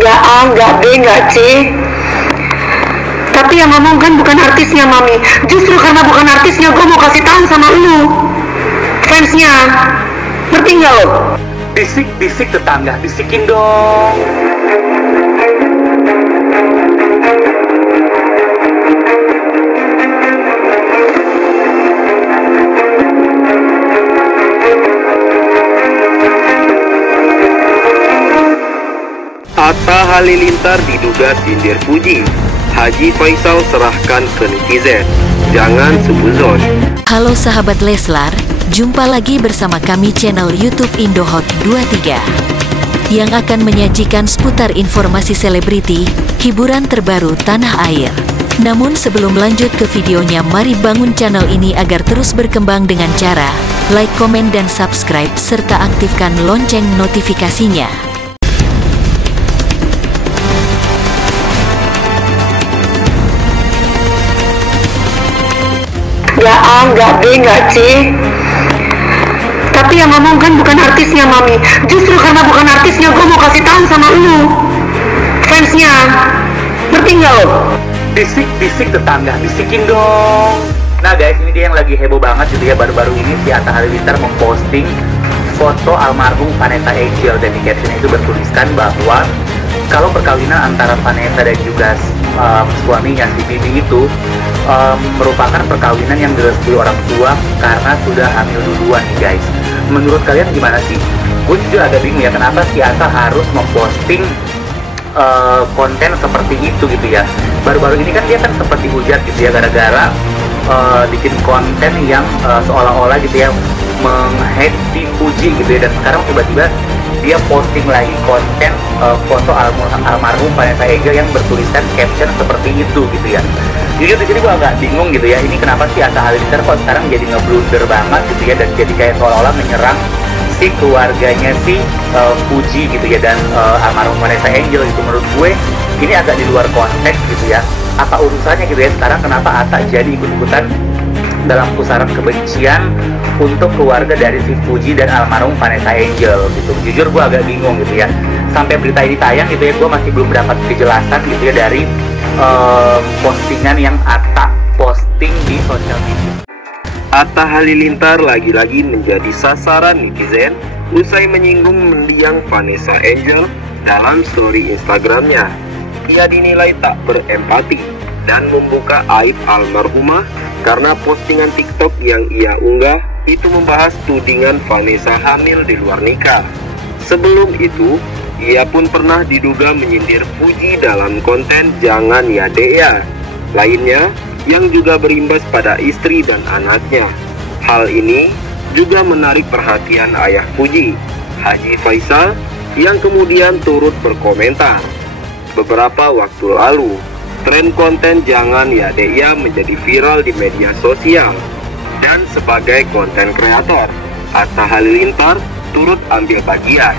Gak A, gak B, gak C. Tapi yang ngomong kan bukan artisnya, Mami. Justru karena bukan artisnya, gue mau kasih tahu sama lu, fansnya. Ngerti gak lo? Bisik-bisik tetangga, bisikin dong. Atta Halilintar diduga sindir Puji. Haji Faisal serahkan ke netizen. Jangan suzon. Halo sahabat Leslar, jumpa lagi bersama kami channel YouTube Indohot 23 yang akan menyajikan seputar informasi selebriti, hiburan terbaru tanah air. Namun sebelum lanjut ke videonya, mari bangun channel ini agar terus berkembang dengan cara like, komen, dan subscribe serta aktifkan lonceng notifikasinya. Gak A, gak B, gak C. Tapi yang ngomong kan bukan artisnya, Mami. Justru karena bukan artisnya, gue mau kasih tahu sama lu, fansnya. Ngerti gak lo? Bisik-bisik tetangga, bisikin dong. Nah guys, ini dia yang lagi heboh banget gitu ya. Baru-baru ini si Atta Halilintar memposting foto almarhum Vanessa Angel, dan di caption itu bertuliskan bahwa kalau perkawinan antara Vanessa dan juga suaminya si Bibi itu merupakan perkawinan yang direstui orang tua karena sudah hamil duluan nih guys. Menurut kalian gimana sih? Gue jujur agak bingung ya, kenapa si Atta harus memposting konten seperti itu gitu ya. Baru-baru ini kan dia kan seperti hujat gitu ya, gara-gara bikin konten yang seolah-olah gitu ya meng-hate si Puji gitu ya. Dan sekarang tiba-tiba dia posting lagi konten foto almarhum Vanessa Angel yang bertuliskan caption seperti itu gitu ya. Jujur di sini gue agak bingung gitu ya, ini kenapa sih Atta Halilintar kok sekarang jadi ngeblunder banget gitu ya, dan jadi kayak seolah-olah menyerang si keluarganya si Puji gitu ya, dan almarhum Vanessa Angel gitu. Menurut gue ini agak di luar konteks gitu ya. Apa urusannya gitu ya sekarang, kenapa Atta jadi ikut-ikutan dalam pusaran kebencian untuk keluarga dari si Puji dan almarhum Vanessa Angel gitu. Jujur gue agak bingung gitu ya. Sampai berita ini tayang gitu ya, gue masih belum dapat kejelasan gitu ya dari postingan yang Atta posting di sosial media. Atta Halilintar lagi-lagi menjadi sasaran netizen usai menyinggung mendiang Vanessa Angel dalam story Instagramnya. Ia dinilai tak berempati dan membuka aib almarhumah karena postingan TikTok yang ia unggah itu membahas tudingan Vanessa hamil di luar nikah. Sebelum itu, ia pun pernah diduga menyindir Puji dalam konten Jangan Ya Dea lainnya yang juga berimbas pada istri dan anaknya. Hal ini juga menarik perhatian ayah Puji, Haji Faisal, yang kemudian turut berkomentar. Beberapa waktu lalu, tren konten Jangan Ya Dea menjadi viral di media sosial. Dan sebagai konten kreator, Atta Halilintar turut ambil bagian.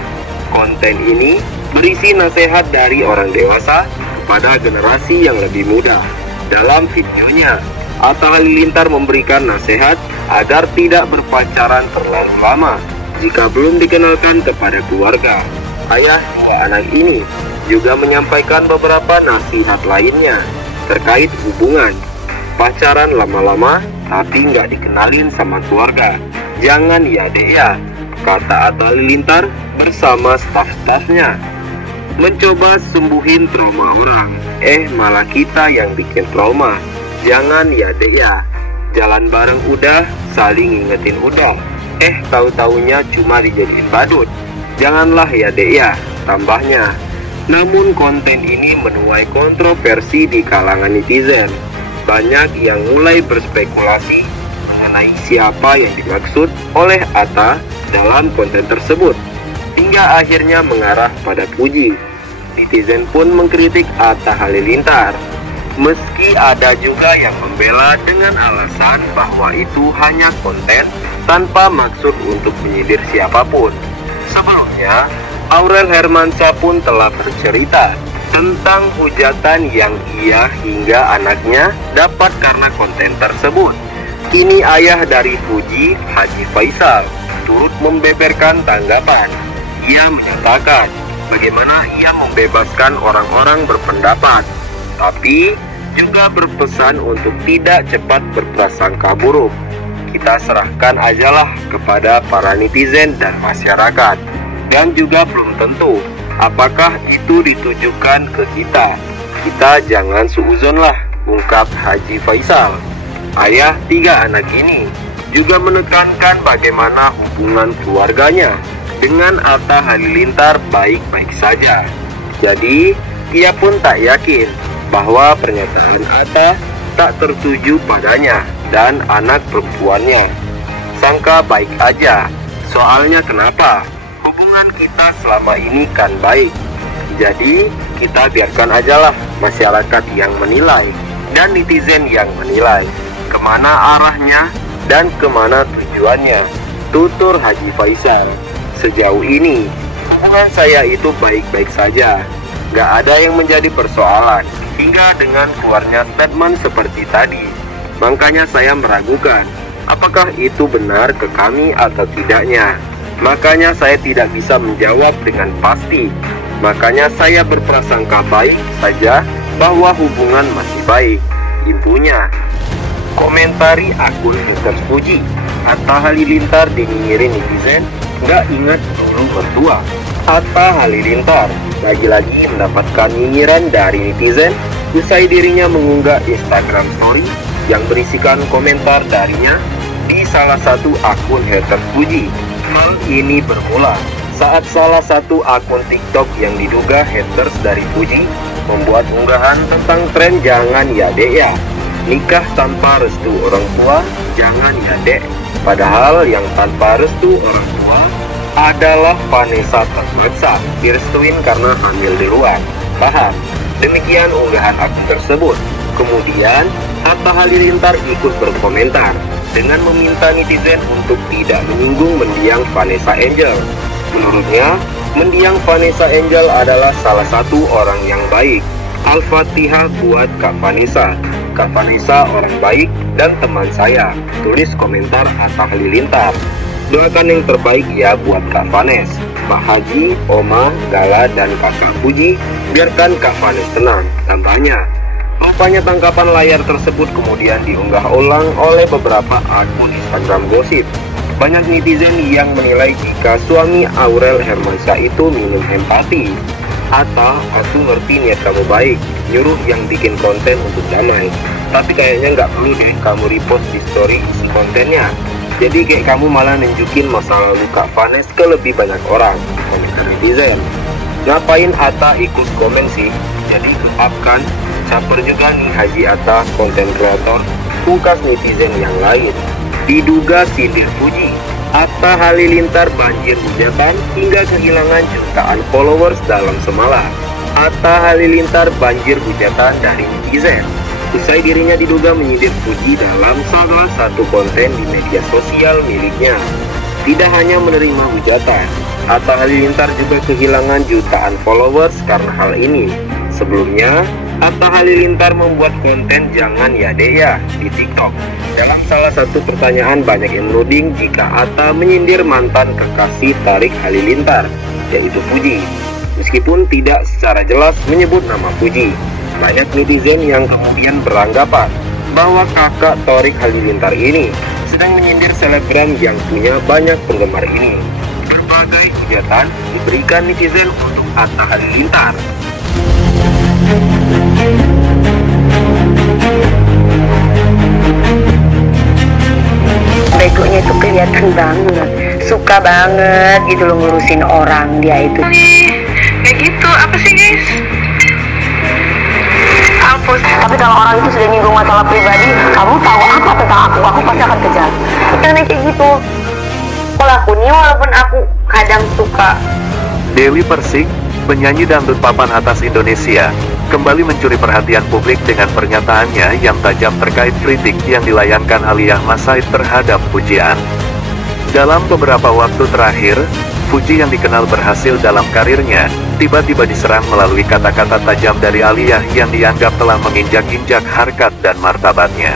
Konten ini berisi nasihat dari orang dewasa kepada generasi yang lebih muda. Dalam videonya, Atta Halilintar memberikan nasihat agar tidak berpacaran terlalu lama jika belum dikenalkan kepada keluarga. Ayah dua anak ini juga menyampaikan beberapa nasihat lainnya terkait hubungan. Pacaran lama-lama tapi nggak dikenalin sama keluarga, jangan ya Dea, kata Atta Halilintar bersama staf-stafnya. Mencoba sembuhin trauma orang, malah kita yang bikin trauma. Jangan ya Dea, jalan bareng udah, saling ngingetin udah, tahu-taunya cuma dijadiin badut. Janganlah ya Dea, tambahnya. Namun konten ini menuai kontroversi di kalangan netizen. Banyak yang mulai berspekulasi mengenai siapa yang dimaksud oleh Atta dalam konten tersebut, hingga akhirnya mengarah pada Puji. Netizen pun mengkritik Atta Halilintar, meski ada juga yang membela dengan alasan bahwa itu hanya konten tanpa maksud untuk menyindir siapapun. Sebelumnya, Aurel Hermansyah pun telah bercerita tentang hujatan yang ia hingga anaknya dapat karena konten tersebut. Kini ayah dari Puji, Haji Faisal, turut membeberkan tanggapan. Ia menyatakan bagaimana ia membebaskan orang-orang berpendapat, tapi juga berpesan untuk tidak cepat berprasangka buruk. Kita serahkan ajalah kepada para netizen dan masyarakat. Dan juga belum tentu apakah itu ditujukan ke kita. Kita jangan suuzon lah, ungkap Haji Faisal. Ayah 3 anak ini juga menekankan bagaimana hubungan keluarganya dengan Atta Halilintar baik-baik saja. Jadi, ia pun tak yakin bahwa pernyataan Atta tak tertuju padanya dan anak perempuannya. Sangka baik aja, soalnya kenapa? Hubungan kita selama ini kan baik. Jadi, kita biarkan ajalah masyarakat yang menilai dan netizen yang menilai kemana arahnya dan kemana tujuannya, tutur Haji Faisal. Sejauh ini, hubungan saya itu baik-baik saja. Gak ada yang menjadi persoalan, hingga dengan keluarnya statement seperti tadi. Makanya saya meragukan, apakah itu benar ke kami atau tidaknya. Makanya saya tidak bisa menjawab dengan pasti. Makanya saya berprasangka baik saja bahwa hubungan masih baik. Infonya, komentari akun haters Fuji, Atta Halilintar dinyinyirin netizen, nggak ingat dulu mertua. Atta Halilintar lagi-lagi mendapatkan nyinyiran dari netizen usai dirinya mengunggah Instagram story yang berisikan komentar darinya di salah satu akun haters Fuji. Hal ini bermula saat salah satu akun TikTok yang diduga haters dari Fuji membuat unggahan tentang tren jangan ya dek ya, nikah tanpa restu orang tua, jangan ya dek. Padahal yang tanpa restu orang tua adalah Vanessa terpaksa direstuin karena hamil di luar. Paham? Demikian unggahan akun tersebut. Kemudian Atta Halilintar ikut berkomentar dengan meminta netizen untuk tidak menyinggung mendiang Vanessa Angel. Menurutnya, mendiang Vanessa Angel adalah salah satu orang yang baik. Al-Fatihah buat Kak Vanessa. Kak Vanessa orang baik dan teman saya, tulis komentar Atta Halilintar. Doakan yang terbaik ya buat Kak Vanes, Pak Haji, Oma, Gala, dan Kakak Fuji. Biarkan Kak Vanes tenang, tambahnya. Rupanya tangkapan layar tersebut kemudian diunggah ulang oleh beberapa akun Instagram gosip. Banyak netizen yang menilai jika suami Aurel Hermansyah itu minim empati. Atta, aku ngerti niat kamu baik, nyuruh yang bikin konten untuk damai. Tapi kayaknya nggak perlu deh kamu repost di story isi kontennya. Jadi kayak kamu malah nunjukin masa lalu Kak Vanes ke lebih banyak orang, komentar netizen. Ngapain Atta ikut komen sih? Jadi maafkan, caper juga nih Haji Atta, konten kreator, pukas netizen yang lain. Diduga sindir Fuji, Atta Halilintar banjir hujatan hingga kehilangan jutaan followers dalam semalam. Atta Halilintar banjir hujatan dari netizen usai dirinya diduga menyindir Fuji dalam salah satu konten di media sosial miliknya. Tidak hanya menerima hujatan, Atta Halilintar juga kehilangan jutaan followers karena hal ini. Sebelumnya, Atta Halilintar membuat konten jangan ya dek ya di TikTok. Dalam salah satu pertanyaan banyak yang menuding jika Atta menyindir mantan kekasih Tharik Halilintar, yaitu Fuji. Meskipun tidak secara jelas menyebut nama Fuji, banyak netizen yang kemudian beranggapan bahwa kakak Tharik Halilintar ini sedang menyindir selebgram yang punya banyak penggemar ini. Berbagai hujatan diberikan netizen untuk Atta Halilintar. Begonya itu kelihatan banget, suka banget gitu loh ngurusin orang dia itu. Kayak gitu, apa sih guys? Alpus. Tapi kalau orang itu sudah nyinggung masalah pribadi, kamu tahu apa tentang aku pasti akan kejar. Jangan kayak gitu. Kalau aku nih, walaupun aku kadang suka. Dewi Persik, penyanyi dangdut papan atas Indonesia, kembali mencuri perhatian publik dengan pernyataannya yang tajam terkait kritik yang dilayangkan Aliyah Masaid terhadap pujian. Dalam beberapa waktu terakhir, Fuji yang dikenal berhasil dalam karirnya, tiba-tiba diserang melalui kata-kata tajam dari Aliyah yang dianggap telah menginjak-injak harkat dan martabatnya.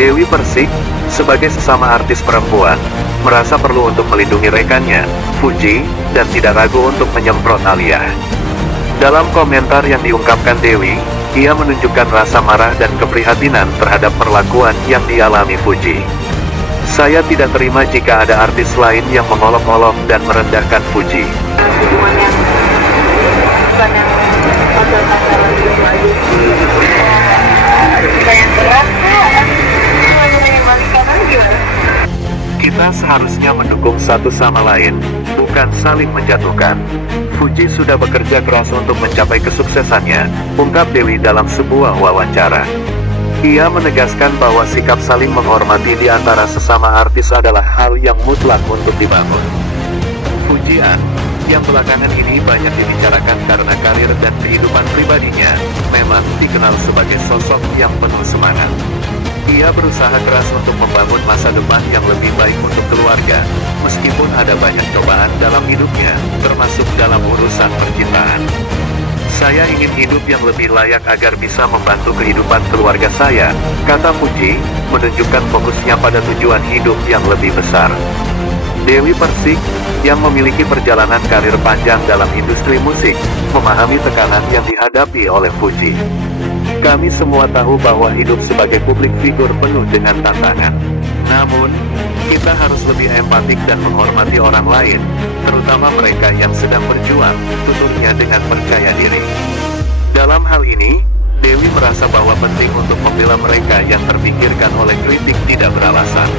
Dewi Persik, sebagai sesama artis perempuan, merasa perlu untuk melindungi rekannya, Fuji, dan tidak ragu untuk menyemprot Alia. Dalam komentar yang diungkapkan Dewi, ia menunjukkan rasa marah dan keprihatinan terhadap perlakuan yang dialami Fuji. Saya tidak terima jika ada artis lain yang mengolok-olok dan merendahkan Fuji. Hubungan yang bukan yang pacaran gitu aja. Kita yang berat, yang balikan aja gimana? Kita seharusnya mendukung satu sama lain, bukan saling menjatuhkan. Fuji sudah bekerja keras untuk mencapai kesuksesannya, ungkap Dewi dalam sebuah wawancara. Ia menegaskan bahwa sikap saling menghormati di antara sesama artis adalah hal yang mutlak untuk dibangun. Fujian, yang belakangan ini banyak dibicarakan karena karir dan kehidupan pribadinya, memang dikenal sebagai sosok yang penuh semangat. Ia berusaha keras untuk membangun masa depan yang lebih baik untuk keluarga, meskipun ada banyak cobaan dalam hidupnya, termasuk dalam urusan percintaan. Saya ingin hidup yang lebih layak agar bisa membantu kehidupan keluarga saya, kata Fuji, menunjukkan fokusnya pada tujuan hidup yang lebih besar. Dewi Persik, yang memiliki perjalanan karir panjang dalam industri musik, memahami tekanan yang dihadapi oleh Fuji. Kami semua tahu bahwa hidup sebagai publik figur penuh dengan tantangan. Namun, kita harus lebih empatik dan menghormati orang lain, terutama mereka yang sedang berjuang, tuturnya dengan percaya diri. Dalam hal ini, Dewi merasa bahwa penting untuk membela mereka yang terpikirkan oleh kritik tidak beralasan.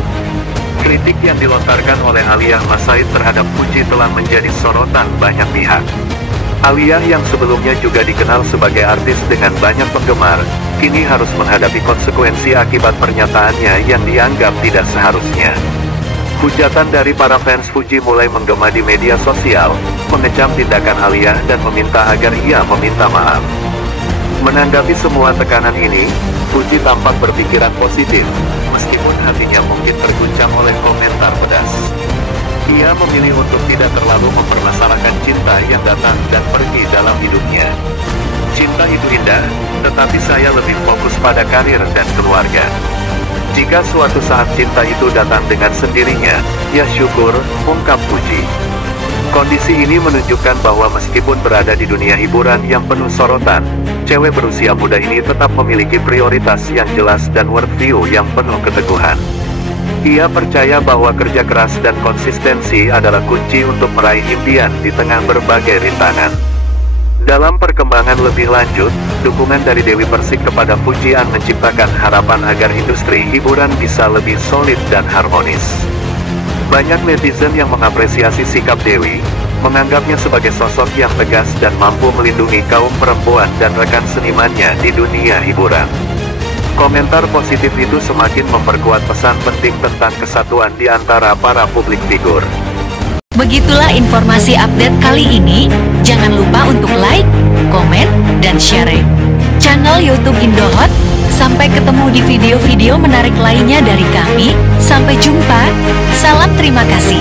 Kritik yang dilontarkan oleh Alia Masaid terhadap Fuji telah menjadi sorotan banyak pihak. Alia yang sebelumnya juga dikenal sebagai artis dengan banyak penggemar, kini harus menghadapi konsekuensi akibat pernyataannya yang dianggap tidak seharusnya. Hujatan dari para fans Fuji mulai menggema di media sosial, mengecam tindakan Alia dan meminta agar ia meminta maaf. Menanggapi semua tekanan ini, Fuji tampak berpikiran positif, meskipun hatinya mungkin terguncang oleh komentar pedas. Ia memilih untuk tidak terlalu mempermasalahkan cinta yang datang dan pergi dalam hidupnya. Cinta itu indah, tetapi saya lebih fokus pada karir dan keluarga. Jika suatu saat cinta itu datang dengan sendirinya, ya syukur, ungkap Fuji. Kondisi ini menunjukkan bahwa meskipun berada di dunia hiburan yang penuh sorotan, cewek berusia muda ini tetap memiliki prioritas yang jelas dan worldview yang penuh keteguhan. Ia percaya bahwa kerja keras dan konsistensi adalah kunci untuk meraih impian di tengah berbagai rintangan. Dalam perkembangan lebih lanjut, dukungan dari Dewi Persik kepada Fujian menciptakan harapan agar industri hiburan bisa lebih solid dan harmonis. Banyak netizen yang mengapresiasi sikap Dewi, menganggapnya sebagai sosok yang tegas dan mampu melindungi kaum perempuan dan rekan senimannya di dunia hiburan. Komentar positif itu semakin memperkuat pesan penting tentang kesatuan di antara para publik figur. Begitulah informasi update kali ini. Jangan lupa untuk like, komen, dan share channel YouTube Indohot. Sampai ketemu di video-video menarik lainnya dari kami. Sampai jumpa. Salam terima kasih.